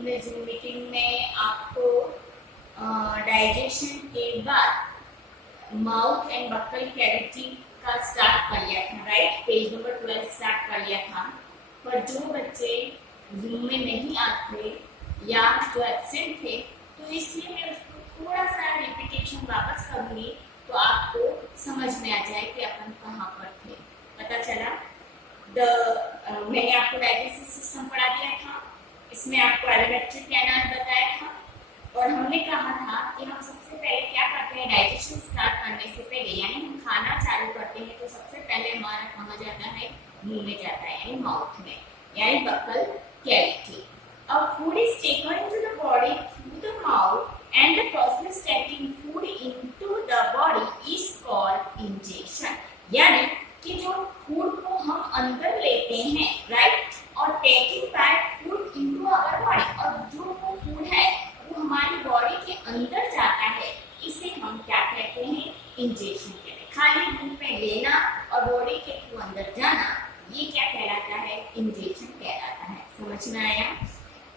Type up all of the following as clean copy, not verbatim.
हमने zoom meeting में आपको डाइजेशन के बाद माउथ एंड बक्कल कैविटी का स्टार्ट कर लिया था, राइट। पेज नंबर 12 स्टार्ट कर लिया था। पर जो बच्चे जूम में नहीं आते या जो एब्सेंट थे, तो इसलिए मैं उसको थोड़ा सा रिपीटेशन वापस करूँगी, तो आपको समझ में आ जाए कि अपन कहाँ पर थे। पता चला। मैंने आपको डाइजेस्टिव सिस्टम पढ़ा दिया था, इसमें आपको एलिमेंट्री कैनाल बताया था, और हमने कहा था कि हम सबसे पहले क्या करते हैं, डाइजेशन स्टार्ट करने से पहले, यानी हम खाना चालू करते हैं तो सबसे पहले हमारा कहाँ जाता है, मुंह में जाता है, यानी माउथ में, यानी बक्कल कैविटी। अब food is taken into the body through the mouth and the process taking food into the body is called injection. यानी कि जो फूड को हम अंदर लेते हैं, राइट, और taking back food into our body, और जो वो फूड है वो हमारी बॉडी के अंदर जाता है, इसे हम क्या कहते हैं, इंजेक्शन कहते हैं। खाली मुंह में लेना और बॉडी के थ्रू अंदर जाना, ये क्या कहलाता है, इंजेक्शन कहलाता है। समझ में आया।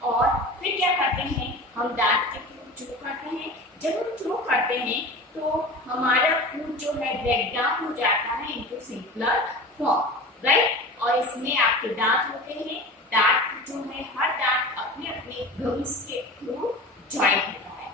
और फिर क्या करते हैं, हम दांत के थ्रू चू करते हैं। जब हम चू करते हैं तो हमारा फूड जो है ब्रेक डाउन हो जाता है इनटू सिंपलर फॉर्म, राइट। और इसमें आपके दांत होते हैं, दांत जो है हर दांत अपने अपने गम्स के थ्रू ज्वाइंट होता है।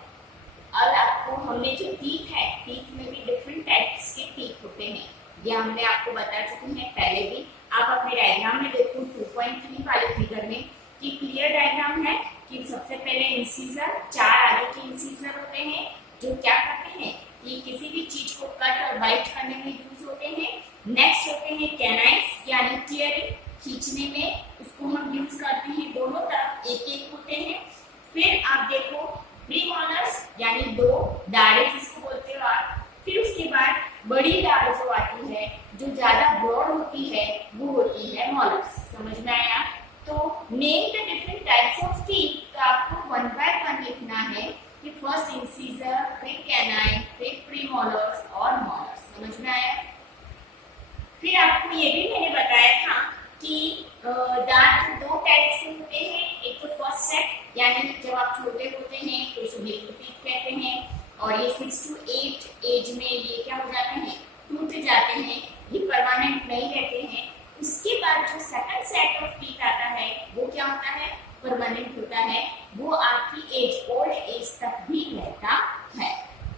और आपको हमने जो टीथ है, टीथ में भी डिफरेंट टाइप्स के टीथ होते हैं, ये हमने आपको बता चुके हैं पहले भी। आप अपने डायग्राम में देखो 2.3 वाले फिगर में कि क्लियर डायग्राम है कि सबसे पहले इंसीजर, 4 आगे के इंसीजर होते हैं जो क्या करते हैं कि किसी भी चीज को कट और बाइट करने में यूज होते हैं। नेक्स्ट होते हैं कैनाइन्स, यानी टीयरिंग, खींचने में उसको हम यूज करते हैं, दोनों तरफ एक एक होते हैं। फिर आप देखो प्रीमोलर्स, यानी 2 दाढ़ें जिसको बोलते हो आप। फिर उसके बाद बड़ी दाढ़ जो आती है, जो ज्यादा ब्रॉड होती है, वो होती है मोलर्स। समझ में आया। तो name the different types of teeth, तो आपको 1 बाय 1 लिखना है कि फर्स्ट इंसीजर, फिर कैनाइन, फिर प्रीमोलर्स और मोलर्स। समझ में आया। फिर आपको ये भी मैंने बताया था कि दांत 2 टाइप्स के होते हैं। एक तो फर्स्ट सेट, यानी जब आप छोटे होते हैं तो इसे बिल्कुल टीथ कहते हैं, और ये 6 to 8 एज में ये क्या हो जाते हैं, टूट जाते हैं, ये परमानेंट नहीं रहते हैं। उसके बाद जो सेकंड सेट ऑफ टीथ आता है वो क्या होता है, परमानेंट होता है, वो आपकी एज, ओल्ड एज तक भी रहता है।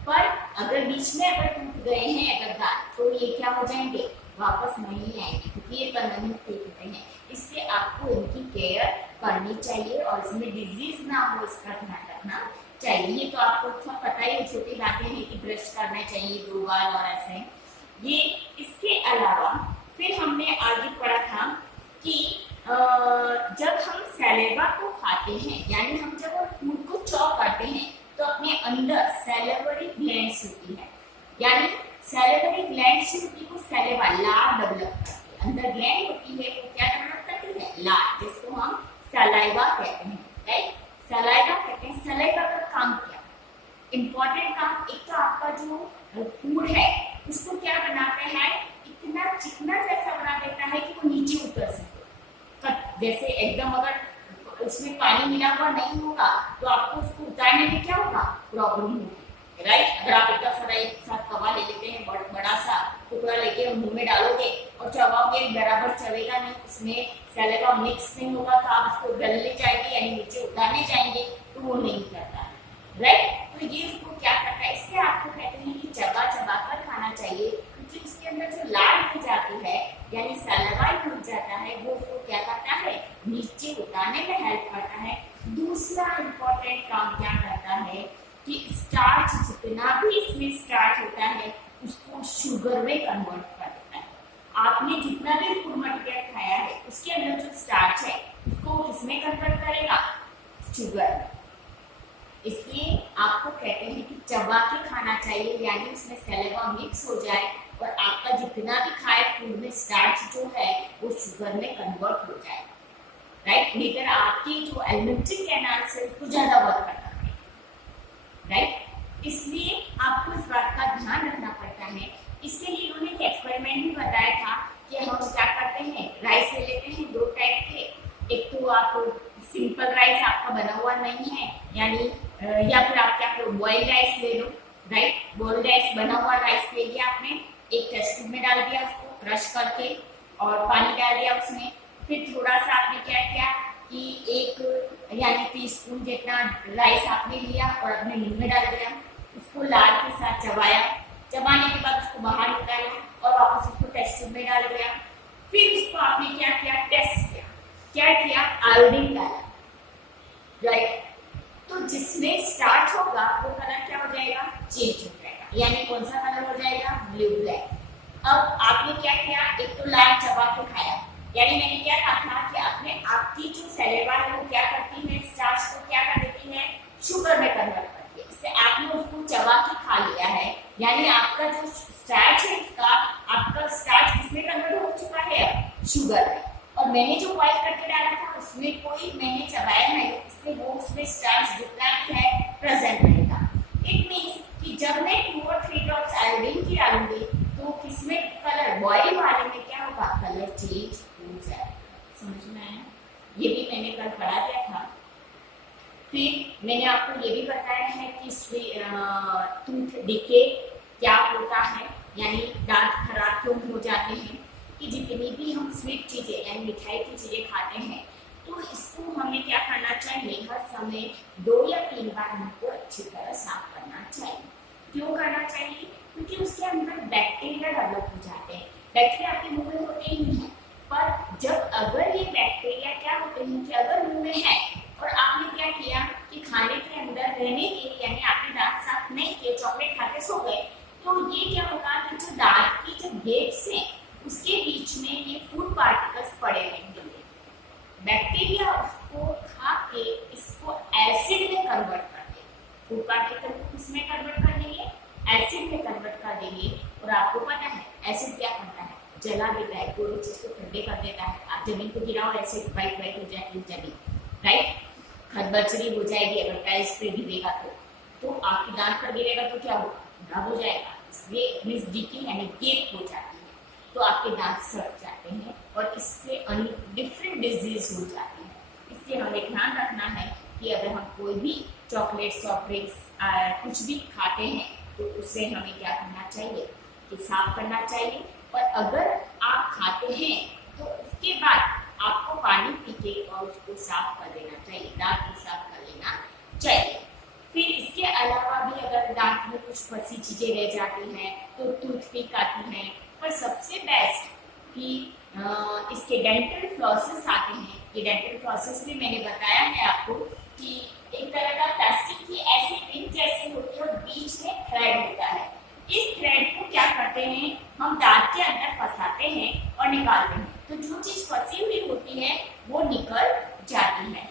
पर अगर बीच में अगर टूट गए हैं अगर दांत, तो ये क्या हो जाएंगे, वापस नहीं आएंगे, क्योंकि ये परमानेंट टीथ होते हैं। इसलिए आपको इनकी केयर करनी चाहिए और इसमें डिजीज ना हो, इसका ध्यान रखना चाहिए। ये तो आपको सब पता ही, छोटी बातें हैं कि ब्रश करना चाहिए 2 बार और ऐसे ये। इसके अलावा फिर हमने आगे पढ़ा था कि जब हम सैलेवा को खाते हैं, यानी हम जब फूड को चॉ करते हैं, तो अपने अंदर सैलेवरी ग्लैंड्स होती है, यानी सैलेवरी ग्लैंड से होती है, वो सैलेवा लार डेवलप करती है। अंदर ग्लैंड होती है वो क्या डेवलप करती है, लार, जिसको हम सलाइवा कहते हैं, राइट। सलाइवा कहते हैं। सलाइवा का काम क्या, इंपॉर्टेंट काम, एक तो आपका जो फूड है उसको क्या बनाता है, इतना चिकना जैसा बना देता है कि वो नीचे उतर सके। जैसे एकदम अगर उसमें पानी मिला हुआ नहीं होगा तो आपको उसको उतारने में क्या होगा, प्रॉब्लम होगी, राइट। अगर आप इतना सारा एक साथ कवा ले लेते हैं, बड़ा सा टुकड़ा लेके मुंह में डालोगे और चबाओगे, बराबर चलेगा नहीं, उसमें सैलेवा मिक्स नहीं होगा, तो आप उसको गलने जाएंगे यानी नीचे उतारने जाएंगे, तो वो नहीं करता, राइट। तो ये उसको क्या करता है, इससे आपको कहते हैं कि चबा चबा कर खाना चाहिए, क्योंकि उसके अंदर जो लार मिल जाती है, यानी सैलेवा मिल जाता है, वो उसको क्या करता है, नीचे उतारने में हेल्प करता है। दूसरा इम्पोर्टेंट काम क्या करता है कि स्टार्च, जितना भी इसमें स्टार्च होता है उसको शुगर में कन्वर्ट कर देता है। आपने जितना भी फूड मटेरियल खाया है उसके अंदर जो स्टार्च है उसको किसमें कन्वर्ट करेगा, शुगर में। इसलिए आपको कहते हैं कि चबा के खाना चाहिए, यानी उसमें सैलेवा मिक्स हो जाए और आपका जितना भी खाए फूड में स्टार्च जो है वो शुगर में कन्वर्ट हो जाए, राइट। नहीं तो आपकी जो एलिमेंट्री कैनाल से उसको ज्यादा वर्क करना पड़ेगा, राइट। इसलिए आपको इस बात का ध्यान रखना पड़ता है। इसके लिए उन्होंने एक एक्सपेरिमेंट भी बताया था कि हम क्या करते हैं, राइस ले लेते हैं 2 टाइप के। एक तो आप सिंपल राइस आपका बना हुआ नहीं है, यानी या फिर आप क्या करो, बॉइल्ड राइस ले लो, राइट। बॉइल्ड राइस, बना हुआ राइस ले लिया आपने, एक टेस्ट ट्यूब में डाल दिया उसको क्रश करके और पानी डाल दिया उसमें। फिर थोड़ा सा आपने क्या किया कि एक यानी टीस्पून जितना राइस आपने लिया और अपने मुंह में डाल दिया, उसको लार के साथ चबाया, चबाने के बाद उसको बाहर निकाला और वापस उसको टेस्ट ट्यूब में डाल दिया। फिर उसको आपने क्या किया, टेस्ट किया, क्या किया, आयोडीन डाला, राइट। तो जिसमें स्टार्च होगा वो कलर क्या हो जाएगा, चेंज हो जाएगा, यानी कौन सा कलर हो जाएगा, ब्लू ब्लैक। अब आपने क्या किया, एक तो लाल चबा के खाया, यानी मैंने क्या कहा था कि अपने आपकी जो सैलेवा है वो क्या करती है, स्टार्च को क्या कर देती है, शुगर में कन्वर्ट करती है। इससे आपने उसको चबा के खा लिया है, यानी आपका जो स्टार्च है उसका, आपका स्टार्च किसमें कन्वर्ट हो चुका है, शुगर में। और मैंने जो बॉइल करके डाला था उसमें कोई मैंने चबाया नहीं, इसलिए वो उसमें स्टार्च जितना भी है प्रेजेंट रहेगा। इट मीन्स कि जब मैं 2 और 3 ड्रॉप्स आयोडीन की डालूंगी तो किसमें कलर, बॉइल वाले में क्या होगा, कलर चेंज हो जाएगा। समझ में आया, ये भी मैंने कल पढ़ा दिया था। फिर मैंने आपको ये भी बताया है कि टूथ डिके क्या होता है, यानी दांत खराब क्यों हो जाते हैं, कि जितनी भी हम स्वीट चीजें यानी मिठाई की चीजें खाते हैं तो इसको हमें क्या करना चाहिए, हर समय 2 या 3 बार हमको अच्छी तरह साफ करना चाहिए। क्यों करना चाहिए, क्योंकि उसके अंदर बैक्टीरिया डेवलप हो जाते हैं। बैक्टीरिया आपके मुंह में होते ही हैं, पर जब अगर ये बैक्टीरिया क्या होते हैं कि अगर मुंह में है और आपने क्या किया कि खाने के अंदर रहने के लिए, यानी आपने दांत साफ नहीं किए, चॉकलेट खाते सो गए, तो ये क्या होगा कि जो दांत की जो गेट्स हैं उसके बीच में ये फूड पार्टिकल्स पड़े रहेंगे। बैक्टीरिया उसको खा के इसको एसिड में कन्वर्ट कर देंगे, फूड पार्टिकल को किसमें कन्वर्ट कर देंगे, एसिड में कन्वर्ट कर देंगे। और आपको पता है एसिड क्या करता है, जला देता है, कोई चीज को ठंडे कर देता है। आप जमीन को गिराओ, एसिड वाइट वाइट हो जाएगी जमीन, राइट, खरबचड़ी हो जाएगी। अगर टाइल्स पे गिरेगा तो आपकी दांत पर गिरेगा तो क्या होगा, खराब हो जाएगा, इसलिए मिस डीकिंग यानी गेप हो जाती है, तो आपके दांत सड़ जाते हैं और इससे डिफरेंट डिजीज हो जाती है। इसलिए हमें ध्यान रखना है कि अगर हम कोई भी चॉकलेट, सॉफ्ट ड्रिंक्स कुछ भी खाते हैं तो उससे हमें क्या करना चाहिए कि साफ करना चाहिए। और अगर आप खाते हैं तो उसके बाद आपको पानी पी के और उसको साफ कर देना चाहिए, दांत को साफ कर लेना चाहिए। फिर इसके अलावा भी अगर दांत में कुछ फंसी चीजें रह जाती हैं तो टूथपिक आती है, पर सबसे बेस्ट कि इसके डेंटल फ्लॉसेस आते हैं। ये डेंटल फ्लॉसेस भी मैंने बताया है आपको कि एक तरह का प्लास्टिक की ऐसी रिंग जैसी होती है और बीच में थ्रेड होता है। इस थ्रेड को क्या करते हैं, हम दांत के अंदर फंसाते हैं और निकालते हैं, तो जो चीज फंसी हुई होती है वो निकल जाती है।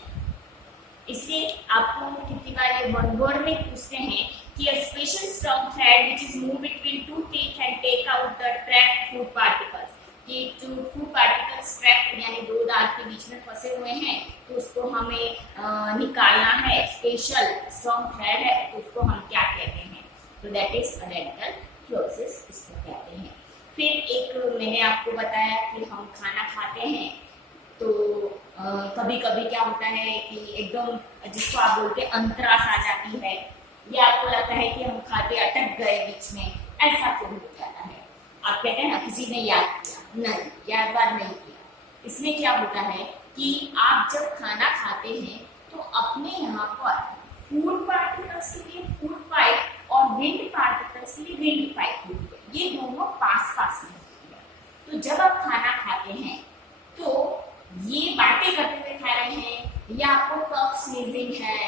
इसलिए आपको कितनी बार ये वन वर्ड में पूछते हैं कि a special strong thread which is moved between 2 teeth and take out the trapped food particles, कि जो फूड पार्टिकल्स ट्रैप यानी 2 दांत के बीच में फंसे हुए हैं तो उसको हमें निकालना है, स्पेशल स्ट्रॉन्ग थ्रेड है, तो उसको हम क्या कहते हैं, तो दैट इज डेंटल फ्लोसिस, इसको कहते हैं। फिर एक मैंने आपको बताया कि हम खाना खाते हैं तो कभी कभी क्या होता है कि एकदम जिसको आप बोलते हैं अंतरास आ जाती है, या आपको लगता है कि हम खाते अटक गए बीच में, ऐसा क्यों हो जाता है। आप कहते हैं ना किसी ने याद किया, नहीं, याद बार नहीं किया। इसमें क्या होता है कि आप जब खाना खाते हैं तो अपने यहाँ पर फूड पार्टिकल्स के लिए फूड पाइप और विंड पार्टिकल्स के लिए विंड पाइप होती है, ये दोनों पास पास में होती है। तो जब आप खाना खाते हैं तो ये बातें करते हुए खा रहे हैं या आपको कफ स्नीजिंग है,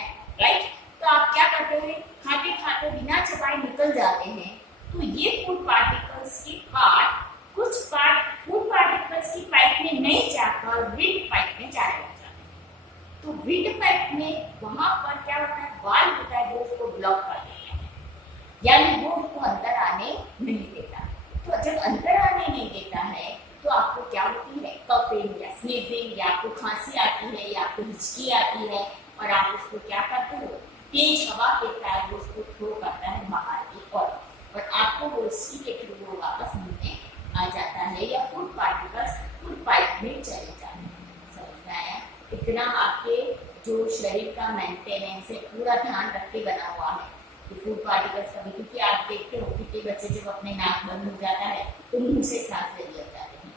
राइट, तो आप क्या करते हैं, खाते खाते बिना चबाए निकल जाते हैं। तो ये फूड पार्टिकल्स की पार्ट, कुछ पार्ट फूड पार्टिकल्स की पाइप में नहीं जाकर विंड पाइप में जा रहे होते हैं। तो विंड पाइप में वहां पर क्या होता है, वाल्व होता है जो उसको ब्लॉक कर देता है, यानी वो उसको अंदर आने नहीं देता। तो जब अंदर आने नहीं देता है तो आपको क्या होती है, कफिंग या स्नीजिंग, या आपको खांसी आती है या आपको हिचकी आती है, और आप उसको क्या करते हो, तेज हवा देता है वो उसको थ्रो करता है बाहर की ओर, और आपको वो इसी के थ्रू वो वापस मुंह में आ जाता है, या फूड पार्टिकल्स फूड पाइप में चले जाते हैं। समझ में आया? इतना आपके जो शरीर का मेंटेनेंस है पूरा ध्यान रख के बना हुआ है। तो फूड पार्टिकल्स कभी, क्योंकि आप देखते हो कितने बच्चे जब अपने नाक बंद हो जाता है तो मुंह से सांस लेने लग जाते हैं,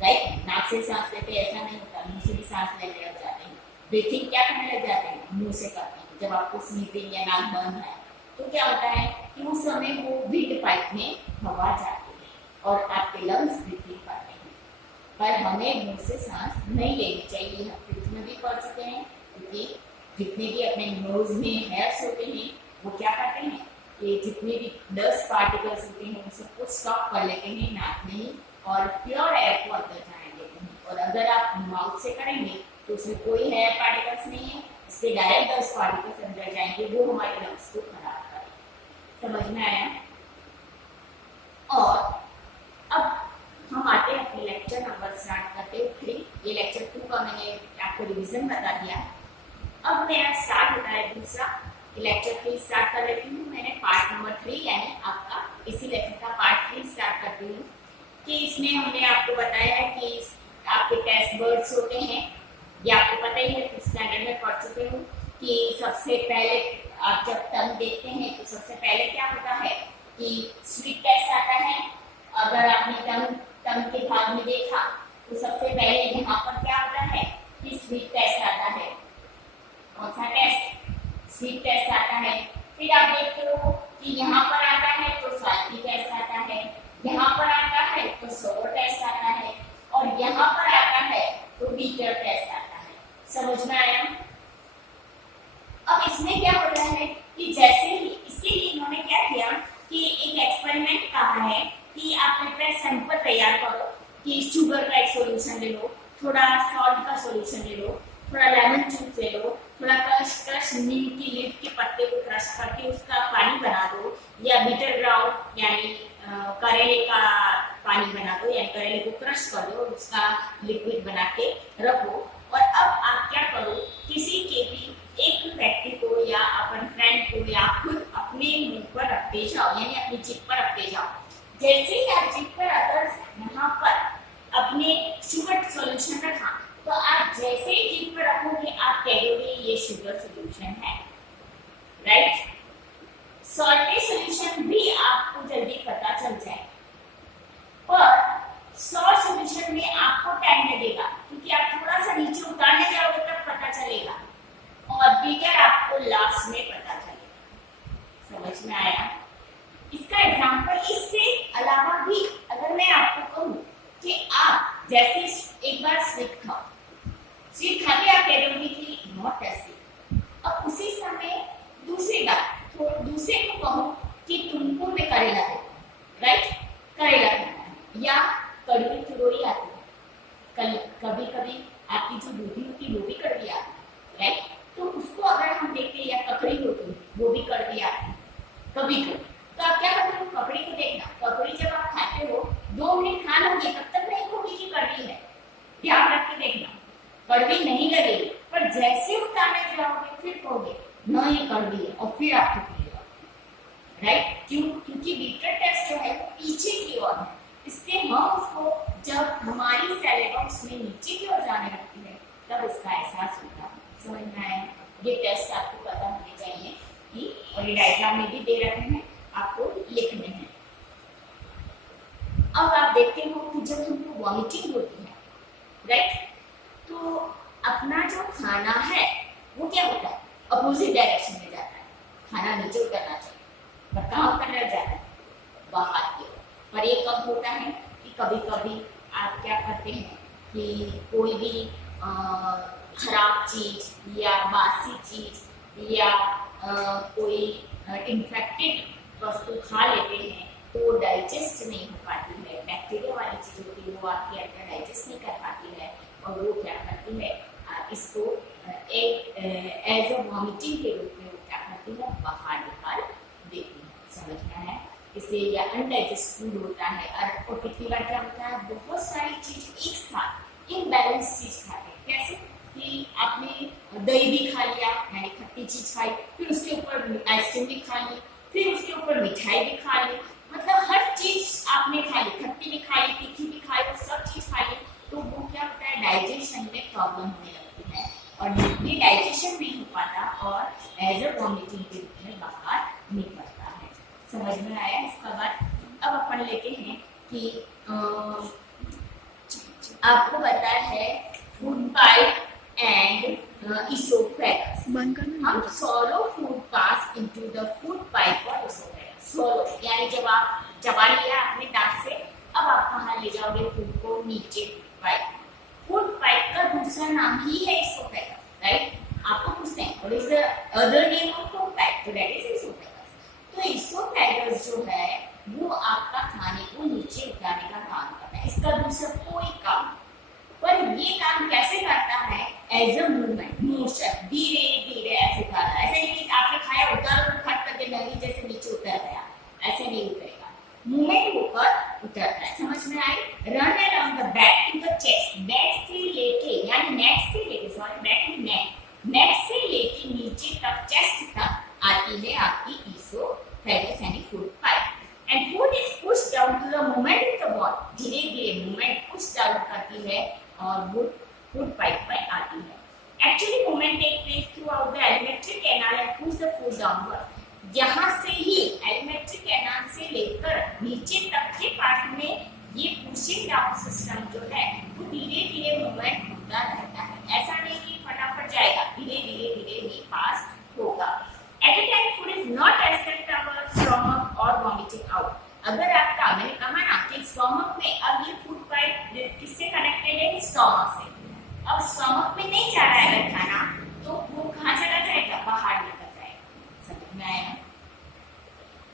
राइट। नाक से सांस लेते ऐसा नहीं होता, मुंह से भी सांस लेने लग जाते हैं। ब्रीथिंग क्या करने लग जाते हैं, मुंह से करते हैं। जब आपको स्नीजिंग या नाक बंद है तो क्या होता है कि उस समय वो विंड पाइप में हवा जाती है और आपके लंग्स ब्रीथिंग करते हैं। पर हमें मुंह से सांस नहीं लेनी चाहिए। हम फिफ्थ में भी पढ़ चुके हैं, क्योंकि जितने भी अपने नोज में हेयर्स होते हैं वो क्या करते हैं कि जितने भी डस्ट पार्टिकल्स होते हैं उन सबको स्टॉप कर लेते हैं नाक में ही और प्योर एयर को अंदर जाने देते हैं। और अगर आप माउथ से करेंगे तो उसमें कोई हेयर पार्टिकल्स नहीं है, इससे डायरेक्ट डस्ट पार्टिकल्स अंदर जाएंगे, वो हमारे लंग्स को खराब करेंगे। समझ में आया? और अब हम आते हैं अपने लेक्चर नंबर स्टार्ट करते हैं 3। ये लेक्चर 2 का मैंने आपको रिवीजन बता दिया। अब मेरा स्टार्ट होता है दूसरा लेक्चर 3 स्टार्ट कर लेती हूँ। मैंने पार्ट नंबर 3 यानी आपका इसी लेसन का पार्ट 3 स्टार्ट करती हूँ कि इसमें हमने आपको बताया है कि आपके टेस्ट वर्ड्स होते हैं, ये आपको पता ही है, 5th स्टैंडर्ड में पढ़ चुके हो कि सबसे पहले आप जब टंग देखते हैं तो सबसे पहले क्या होता है कि स्वीट टेस्ट आता है। अगर आपने टंग के भाग में देखा तो सबसे पहले यहाँ पर क्या होता है कि स्वीट टेस्ट आता है। कौन सा टेस्ट? स्वीट टेस्ट आता है। फिर आप देखते हो कि यहाँ पर आता है तो साल्टी टेस्ट आता है, यहाँ पर आता है तो सोर टेस्ट आता है और यहाँ पर आता है तो बीटर टेस्ट आता है। समझ में आया? अब इसमें क्या होता है कि जैसे ही इसके लिए इन्होंने क्या किया कि एक एक्सपेरिमेंट कहा है कि आप अपना सैंपल तैयार करो कि शुगर का एक सॉल्यूशन ले लो, थोड़ा सॉल्ट का सॉल्यूशन ले लो, थोड़ा लेमन जूस ले लो, थोड़ा क्रश नीम की लीफ के पत्ते को क्रश करके उसका पानी बना दो, या बीटर ग्राउंड यानी करेले का पानी बना दो, यानी करेले को क्रश कर दो, उसका लिक्विड बना के रखो। और अब आप क्या करो, किसी के भी एक व्यक्ति को या अपन फ्रेंड को या खुद अपने मुंह पर रखते जाओ, यानी अपनी जिप पर रखते जाओ। जैसे ही आप जिप पर अगर यहाँ पर अपने शुगर सॉल्यूशन रखा तो आप जैसे ही जिप पर रखोगे आप कहोगे ये शुगर सॉल्यूशन है, राइट। सॉल्टी सॉल्यूशन भी आपको जल्दी पता चल जाए, पर सॉल्ट सॉल्यूशन में आपको टाइम लगेगा क्योंकि आप थोड़ा सा नीचे उतारने जाओगे तब पता चलेगा और बीटर आपको लास्ट में पता चलेगा। समझ में आया? इसका एग्जांपल इससे अलावा भी अगर मैं आपको कहूँ कि आप जैसे एक बार स्वीट खाओ, स्वीट खा के आप कह दोगे कि नॉट टेस्टी। अब उसी समय दूसरी बात तो दूसरे को कहो कि तुमको मैं करेला दे, राइट, करेला खाना है, या कड़वी खिरोड़ी आती है, कभी कभी आपकी जो दूधी होती है वो भी कड़वी आती है, राइट। तो उसको अगर हम देखते हैं, या ककड़ी होती है वो भी कड़वी आती है कभी कभी, तो आप क्या करते हो, ककड़ी को देखना, ककड़ी जब आप खाते हो 2 मिनट खा लोगे तब तक नहीं होगी कि कड़वी है, ध्यान रख के देखना, कड़वी नहीं लगेगी, पर जैसे उतारने जाओगे फिर कहोगे नहीं कड़वी है और फिर आपको पिएगा, राइट। क्यों? क्योंकि बीटर टेस्ट जो है वो पीछे की ओर है, इससे हम उसको जब हमारी सैलिवा उसमें नीचे की ओर जाने लगती है तब उसका एहसास होता है। समझ में आया? ये टेस्ट आपको पता होने चाहिए कि, और ये डायग्राम में भी दे रखे हैं, आपको लिखने हैं। अब आप देखते हो कि जब हमको वॉमिटिंग होती है, राइट, तो अपना जो खाना है वो क्या होता है, अपोजिट डायरेक्शन में जाता है, खाना नीचे उतरना चाहिए, पर कहाँ उतरना जाता है, बाहर की ओर। पर ये कब होता है कि कभी कभी आप क्या करते हैं कि कोई भी खराब चीज या बासी चीज या कोई इन्फेक्टेड वस्तु खा लेते हैं तो वो डाइजेस्ट नहीं हो पाती है, बैक्टीरिया वाली चीज होती है वो आपके अंदर डाइजेस्ट नहीं कर पाती है और वो क्या करती है, इसको एक एज अ वॉमिटिंग के रूप में वो क्या करती है, बाहर निकाल देती है। समझ में है? इससे यह अनडाइजेस्ट फूड होता है। और कितनी बार क्या होता है, बहुत सारी चीज एक साथ इनबैलेंस चीज खाते हैं। कैसे कि आपने दही भी खा लिया यानी खट्टी चीज खाई, फिर उसके ऊपर आइसक्रीम भी खा ली, फिर उसके ऊपर मिठाई भी खा ली, मतलब हर चीज आपने खा ली, खट्टी भी खा ली, तीखी भी खा ली, सब चीज खा ली, तो वो क्या होता है, डाइजेशन में प्रॉब्लम होने लगती है। और नीटली डाइजेशन नहीं हो पाता और एज अ वॉमिटिंग के रूप में बाहर निकलता है। समझ में आया इसका बात? अब अपन लेते हैं कि आपको पता है फूड पाइप एंड इसोफेगस। हम swallow food pass into the food pipe और इसोफेगस। swallow यानी जब आप चबा लिया अपने दांत से, अब आप कहाँ ले जाओगे फूड को? नीचे पाइप। फूड पाइप का दूसरा नाम ही है इसोफेगस, राइट? आपको पूछते हैं what is the other name of food pipe? तो दैट इज इसोफेगस। तो इसोफेगस जो है वो आपका खाने को नीचे उतारने का काम करता है, इसका दूसरा कोई काम। पर ये काम कैसे करता है? एज अ मूवमेंट, मोशन, धीरे धीरे ऐसे उतारा। ऐसे नहीं कि आपने खाया उतारो तो फट करके नली जैसे नीचे उतर गया, ऐसे नहीं उतरेगा, मूवमेंट होकर उतरता है। समझ में आई? Run around the back to the chest, back से लेके यानी नेक से लेके, sorry back to neck, neck से लेके नीचे तक चेस्ट तक आती है आपकी इसोफेगस यानी food pipe. And food is push down to the movement of the body, धीरे धीरे मूवमेंट पुश डाउन करती है और वो फूड पाइप पर आती है। Actually movement take place throughout the alimentary canal and push the food downward. यहाँ से ही एलिमेंट्री कैनाल से लेकर नीचे तक के पार्ट में ये पुशिंग डाउन सिस्टम जो है वो धीरे धीरे मूवमेंट होता रहता है। ऐसा नहीं कि फटाफट जाएगा, धीरे धीरे धीरे ही पास होगा। At a time food is not except our stomach और वॉमिटिंग आउट। अगर आपका, मैंने कहा ना कि स्टमक में, अब ये फूड पाइप किससे कनेक्टेड है? स्टमक से। अब स्टमक में नहीं जा रहा है खाना तो वो कहाँ चला जाएगा? बाहर निकल जाएगा। समझ में आया?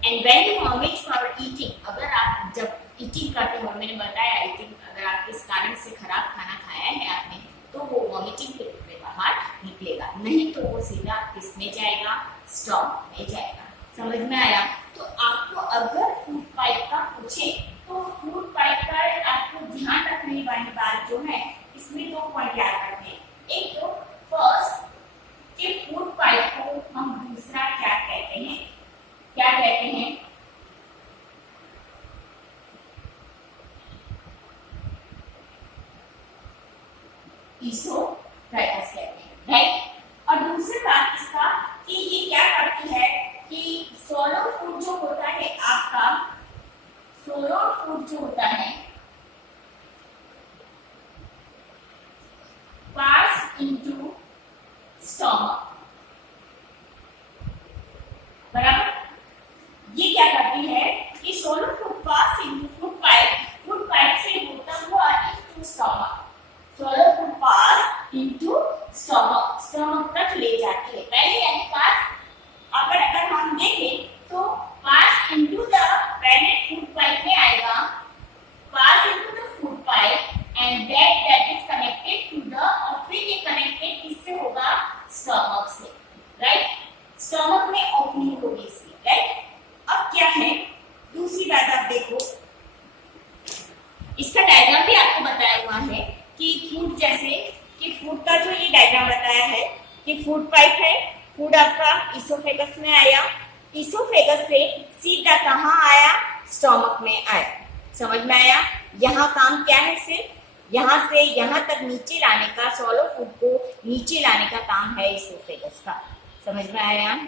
And when you vomit for eating, अगर आप जब ईटिंग करते हो, मैंने बताया ईटिंग अगर आप किस कारण से खराब खाना खाया है आपने तो वो वॉमिटिंग के रूप में बाहर निकलेगा, नहीं तो वो सीधा किसमें जाएगा? स्टमक में जाएगा। समझ में आया? तो आपको अगर फूड पाइप का पूछे तो फूड पाइप का आपको ध्यान रखने वाली बात जो है, इसमें दो पॉइंट याद रखने हैं। एक तो फर्स्ट कि फूड पाइप को हम दूसरा क्या कहते हैं? क्या कहते हैं? इसोफेगस कहते हैं, राइट? और दूसरी बात इसका कि ये क्या करती है कि सोलो फूड जो होता है आपका, सोलो फूड जो होता है पास इनटू स्टमक, बराबर? ये क्या करती है कि सोलो फूड पास इनटू फूड पाइप से होता हुआ इनटू स्टमक, सोलो फूड पास इनटू स्टमक तक ले जाती है। पहले यानी पास, अगर हम देखें तो पास इनटू द, पहले फूड पाइप में आएगा, pass into the food pipe and that is connected to the, और फिर ये कनेक्टेड किससे होगा? स्टमक से, राइट? स्टमक में ओपनिंग होगी इसकी, राइट? अब क्या है दूसरी बात, आप देखो इसका डायग्राम भी आपको बताया हुआ है कि फूड, जैसे कि फूड का जो ये डायग्राम बताया है कि फूड पाइप है, फूड आपका इसोफेगस में आया, इसोफेगस से सीधा कहाँ आया? स्टमक में आया। समझ में आया? यहाँ काम क्या है? सिर्फ यहाँ से यहाँ तक नीचे लाने का, सॉलो फूड को नीचे लाने का काम है इसोफेगस का। समझ में आया?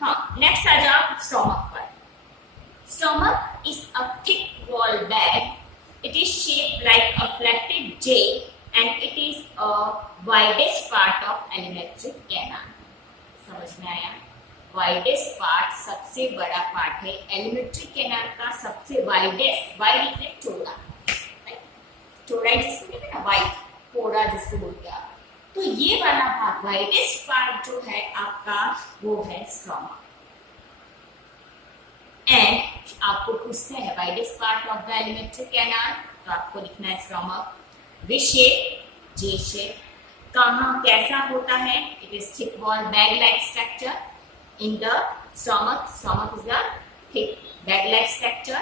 हाँ, नेक्स्ट आ जाओ स्टमक पर। Stomach is a thick wall bag. It is shaped like a flatted J and it is a widest part of alimentary canal. समझ में आया? Widest part, सबसे बड़ा पार्ट है alimentary canal का, सबसे widest, wide इतने चौड़ा, चौड़ाई जिसको कहते हैं ना, वाइड, चौड़ा जिसको बोलते हैं। तो ये वाला भाग widest part जो है आपका वो है स्टमक। एंड आपको पूछते हैं widest part of the alimentary canal, तो आपको लिखना है stomach, which shape? J shape. कहाँ कैसा होता है? It is thick wall bag like structure in the stomach, stomach is the thick bag like structure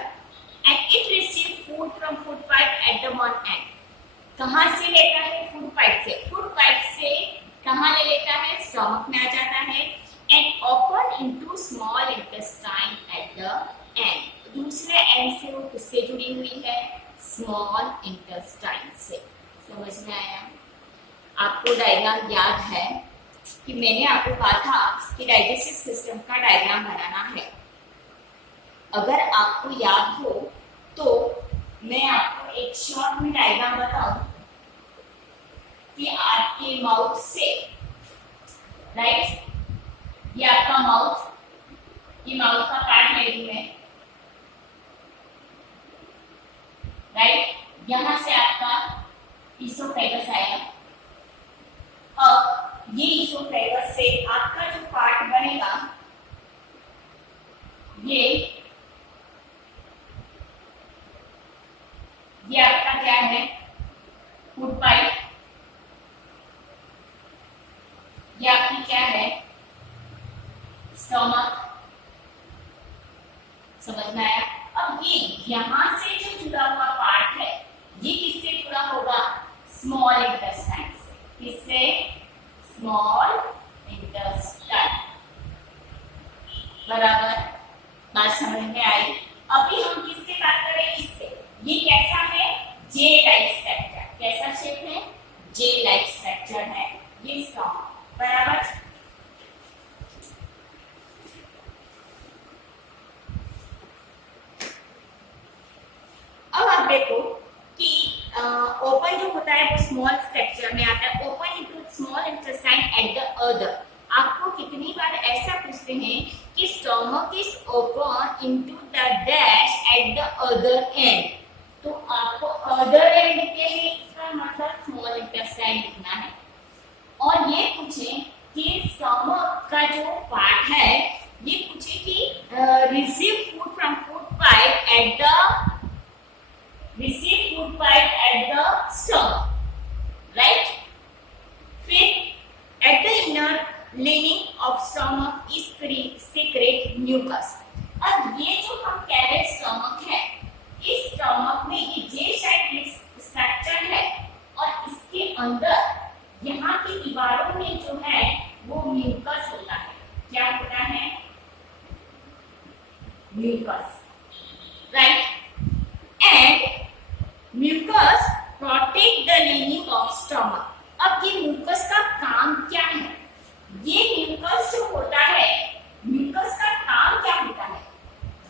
and it receive food from food pipe at the one and. कहाँ से लेता है? Food pipe से। Food pipe से कहाँ ले लेता है? स्टमक में आ जाता है and open into small intestine at the end। दूसरे एंड से वो किससे जुड़ी हुई है? स्मॉल इंटेस्टाइन से। समझ में आया? आपको डायग्राम याद है कि मैंने आपको कहा था कि डाइजेस्टिव सिस्टम का डायग्राम बनाना है। अगर आपको याद हो तो मैं आपको एक शॉर्ट में डायग्राम बताऊं कि आपके माउथ से, राइट, ये आपका माउथ, ये माउथ का पार्ट ले रही है, राइट, यहां से आपका इसोफेगस आएगा। अब ये इसोफेगस से आपका जो पार्ट बनेगा ये आपका क्या है, फूड पाइप, ये आपकी क्या है, स्टमक। समझ में आया? अब ये यहां से जो जुड़ा हुआ पार्ट है ये किससे जुड़ा होगा, स्मॉल इंटेस्टाइन से। किससे? Small intestine. बराबर, बात समझ में आई? अभी हम किससे बात करें, इससे। ये कैसा है, जे लाइक स्ट्रक्चर। कैसा शेप है, जे लाइक स्ट्रक्चर है ये स्टमक। बराबर। अब आप देखो कि ओपन जो होता है वो स्मॉल स्ट्रक्चर में आता है, open into small intestine at the other. आपको कितनी बार ऐसा पूछते हैं कि stomach is open into the dash at the other and, तो आपको अदर एंड के लिए इसका मतलब स्मॉल इंटेस्टाइन लिखना है। और ये पूछे कि स्टमक का जो पार्ट है, ये पूछे कि receive food from food pipe at the stomach, right? फिर at the inner lining of stomach is secrete mucus। अब ये जो हम कह रहे स्टमक है, इस स्टमक में ये जे शेप स्ट्रक्चर है और इसके अंदर यहाँ की दीवारों में जो है वो म्यूकस होता है। क्या होता है? Mucus, right? And mucus protect the lining of stomach. अब ये म्यूकस का काम क्या है? ये म्यूकस जो होता है, म्यूकस का काम क्या होता है?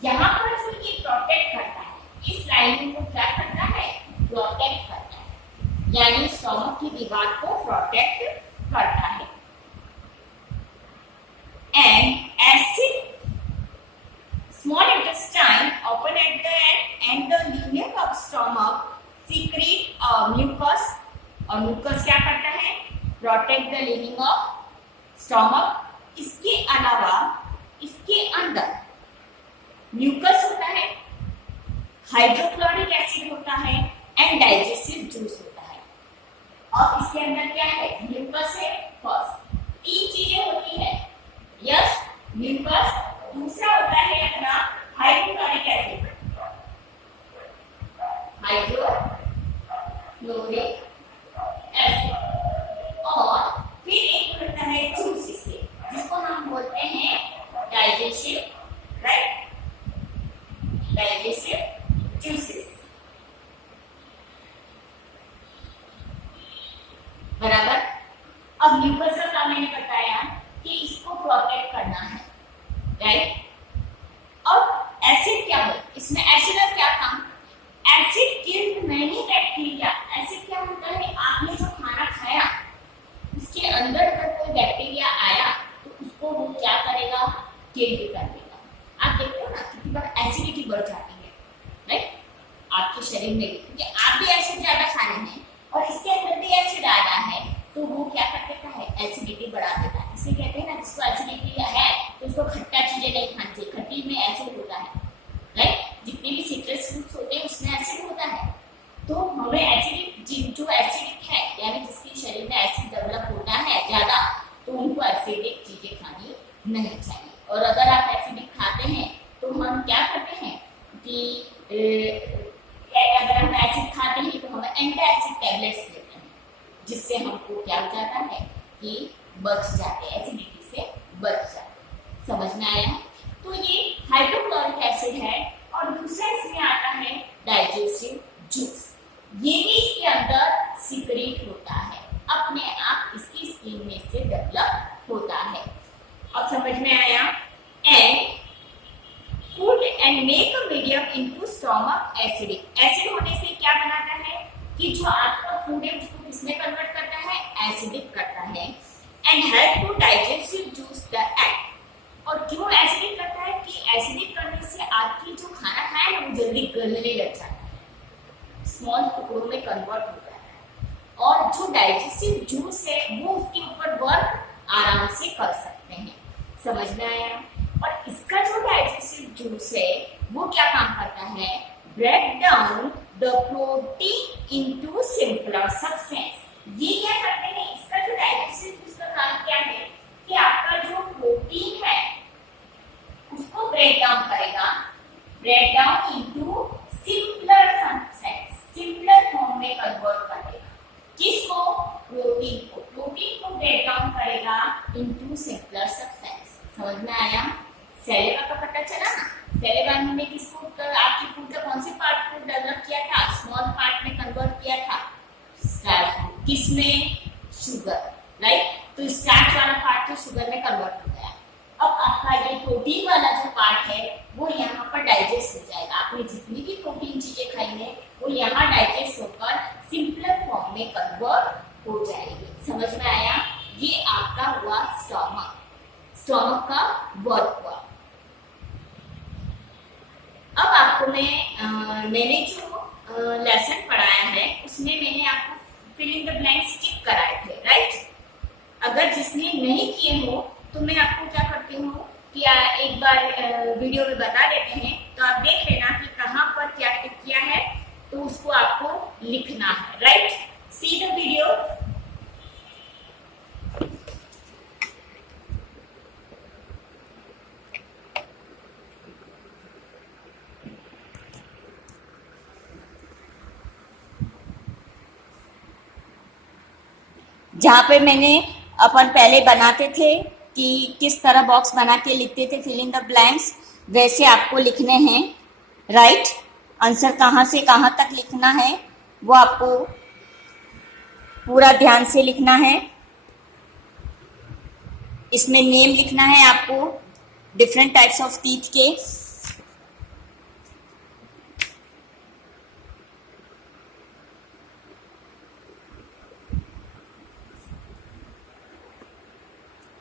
यहाँ पर जो ये प्रोटेक्ट करता है, इस लाइनिंग को क्या करता है? प्रोटेक्ट करता है, यानी स्टमक की दीवार को प्रोटेक्ट करता है। And acid small intestine open at the end and the lining of stomach secrete mucus। और mucus क्या करता है? protect the lining of stomach। इसके अलावा इसके अंदर mucus होता है, हाइड्रोक्लोरिक एसिड होता है एंड डाइजेस्टिव जूस होता है। और इसके अंदर क्या है? mucus है फर्स्ट, 3 चीजें होती है। Yes, mucus। दूसरा होता है अपना हाइड्रोक्लोरिक एसिड, हाइड्रोक्लोरिक एसिड। और फिर एक होता है जूस, जिसको हम बोलते हैं डाइजेस्टिव, राइट, डाइजेस्टिव जूसेस। बराबर। अब म्यूकस का काम मैंने बताया कि इसको प्रोटेक्ट करना है, राइट? अब एसिड क्या है? इसमें एसिड का क्या काम? Acid killed many bacteria. Acid क्या होता है? आपने जो खाना खाया उसके अंदर अगर कोई बैक्टीरिया आया तो उसको वो क्या करेगा? किल कर देगा। आप देखते हो ना कितनी बार एसिडिटी बढ़ जाती है, राइट, आपके शरीर में, क्योंकि आप भी एसिड ज्यादा खा रहे हैं और इसके अंदर भी एसिड आ रहा है, तो वो क्या कर देता है? एसिडिटी बढ़ा देता है। इसे कहते हैं ना, जिसको एसिडिटी है तो उसको खट्टा चीजें नहीं खानी चाहिए। खट्टी में एसिड होता है, राइट? जितने भी सिट्रस फ्रूट्स होते हैं उसमें एसिड होता है। तो हमें एसिडिक, जो एसिडिक है यानी जिसके शरीर में एसिड डेवलप होता है ज्यादा, तो उनको एसिडिक चीजें खानी नहीं चाहिए। और अगर आप एसिडिक खाते हैं तो हम क्या करते हैं कि अगर हम एसिड खाते हैं तो हम एंटी एसिड टैबलेट्स लेते हैं, जिससे हमको क्या हो जाता है कि बच जाते हैं, एसिडिटी से बच जाते हैं। समझ में आया? तो ये हाइड्रोक्लोरिक एसिड है। और दूसरा इसमें आता है डाइजेस्टिव जूस, ये भी इसके अंदर सीक्रेट होता है, अपने आप इसकी स्किन में से डेवलप होता है। अब समझ में आया। And food and make a medium into stomach acidic, acid होने से क्या बनाता है कि जो आपका फूड है उसको किसमें कन्वर्ट करता है, एसिडिक करता है। And help to digestive juice the act, और क्यों एसिडिक करता है कि एसिडिक करने से आपकी जो खाना खाया ना वो जल्दी गलने लग जाता है, स्मॉल टुकड़ों में कन्वर्ट हो जाता है, और जो डाइजेस्टिव जूस है वो उसके ऊपर वर्क आराम से कर सकते हैं। समझ में आया। और इसका जो डाइजेस्टिव जूस है वो क्या काम करता है, break down the protein into simpler substance. ये क्या करते हैं, इसका जो डाइजेस्टिव जूस का काम क्या है कि आपका जो प्रोटीन है उसको ब्रेक डाउन करेगा, break down into simpler substance, simpler form में कन्वर्ट करेगा। किसको, प्रोटीन को, प्रोटीन को ब्रेक डाउन करेगा इनटू सिंपलर सब्सटेंस। समझ में आया। सेलेबा का पता चला ना, सेलेबा में किसको, आपकी फूड का कौन से पार्ट को डेवलप किया था, स्मॉल पार्ट में कन्वर्ट किया था, स्टार्च, किसमें, शुगर, राइट। तो स्टार्च वाला पार्ट तो शुगर में कन्वर्ट हो गया। अब आपका ये प्रोटीन वाला जो पार्ट है वो यहाँ पर डाइजेस्ट हो जाएगा, आपने जितनी भी प्रोटीन चीजें खाई है वो यहाँ डाइजेस्ट होकर सिंपलर फॉर्म में कन्वर्ट हो जाएगी। समझ में आया। ये आपका हुआ स्टमक, स्टमक का वर्क हुआ। अब आपको मैंने जो लेसन पढ़ाया है उसमें मैंने आपको फिल इन द ब्लैंक्स टिक कराए थे, राइट। अगर जिसने नहीं किए हो तो मैं आपको क्या करती हूँ कि एक बार वीडियो में बता देते हैं, तो आप देख लेना कि कहाँ पर क्या टिक किया है, तो उसको आपको लिखना है, राइट। See the video. जहाँ पे मैंने अपन पहले बनाते थे कि किस तरह बॉक्स बना के लिखते थे फिल इन द ब्लैंक्स, वैसे आपको लिखने हैं, राइट। आंसर कहाँ से कहाँ तक लिखना है वो आपको पूरा ध्यान से लिखना है। इसमें नेम लिखना है आपको डिफरेंट टाइप्स ऑफ टीथ के,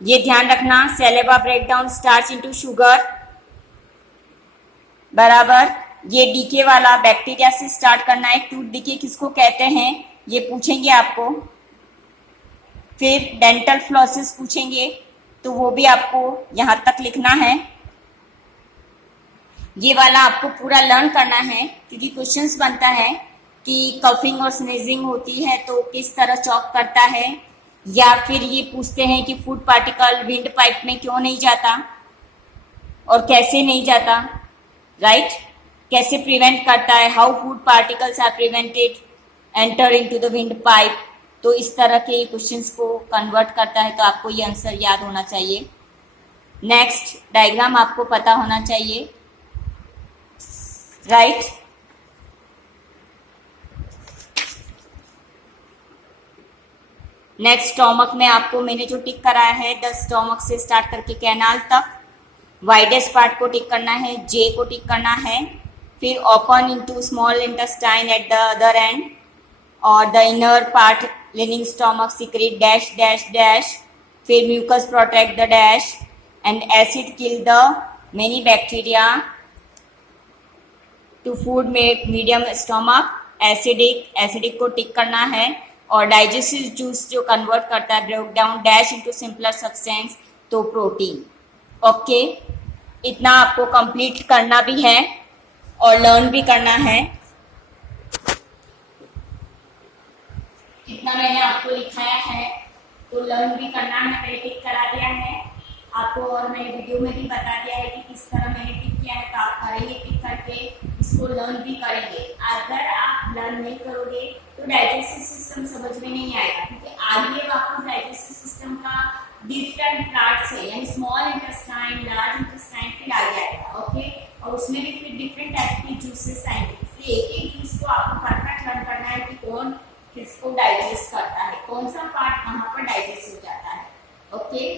ये ध्यान रखना। सेलेबा ब्रेकडाउन स्टार्च इनटू शुगर, बराबर। ये डीके वाला बैक्टीरिया से स्टार्ट करना है। टूथ डीके किसको कहते हैं ये पूछेंगे आपको। फिर डेंटल फ्लॉसेस पूछेंगे तो वो भी आपको यहां तक लिखना है। ये वाला आपको पूरा लर्न करना है क्योंकि क्वेश्चंस बनता है कि कफिंग और स्नीजिंग होती है तो किस तरह चॉक करता है, या फिर ये पूछते हैं कि फूड पार्टिकल विंड पाइप में क्यों नहीं जाता और कैसे नहीं जाता, राइट। कैसे प्रिवेंट करता है, how food particles are prevented enter into the windpipe. तो इस तरह के क्वेश्चंस को कन्वर्ट करता है, तो आपको ये आंसर याद होना चाहिए। नेक्स्ट डायग्राम आपको पता होना चाहिए, राइट। नेक्स्ट स्टोमक में आपको मैंने जो टिक कराया है द स्टोमक से स्टार्ट करके कैनाल तक, वाइडेस्ट पार्ट को टिक करना है, जे को टिक करना है। फिर open into small intestine at the other end, और the inner part lining stomach secrete dash dash dash. फिर mucus protect the dash and acid kill the many bacteria to food make medium stomach acidic, acidic को tick करना है। और digestive juice जो convert करता है break down dash into simpler substance, तो protein. Okay, इतना आपको कंप्लीट करना भी है और लर्न भी करना है। इतना मैंने आपको लिखाया है तो लर्न भी करना है, मैंने टिक करा दिया है आपको, और मैंने वीडियो में भी बता दिया है कि किस तरह मैंने टिक किया है, तो आप करेंगे टिक करके इसको लर्न भी करेंगे। अगर आप लर्न नहीं करोगे तो डाइजेस्टिव सिस्टम समझ में नहीं आएगा, क्योंकि आगे वापस डाइजेस्टिव सिस्टम का डिफरेंट पार्ट्स है, यानी स्मॉल इंटेस्टाइन, लार्ज इंटेस्टाइन, फिर आगे आएगा। ओके, और उसमें भी फिर डिफरेंट टाइप की जूसेस आएंगे, एक एक जूस इसको आपको परफेक्ट लर्न करना है कि कौन किसको डाइजेस्ट करता है, कौन सा पार्ट कहाँ पर डाइजेस्ट हो जाता है। Okay,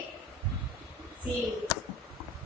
see you.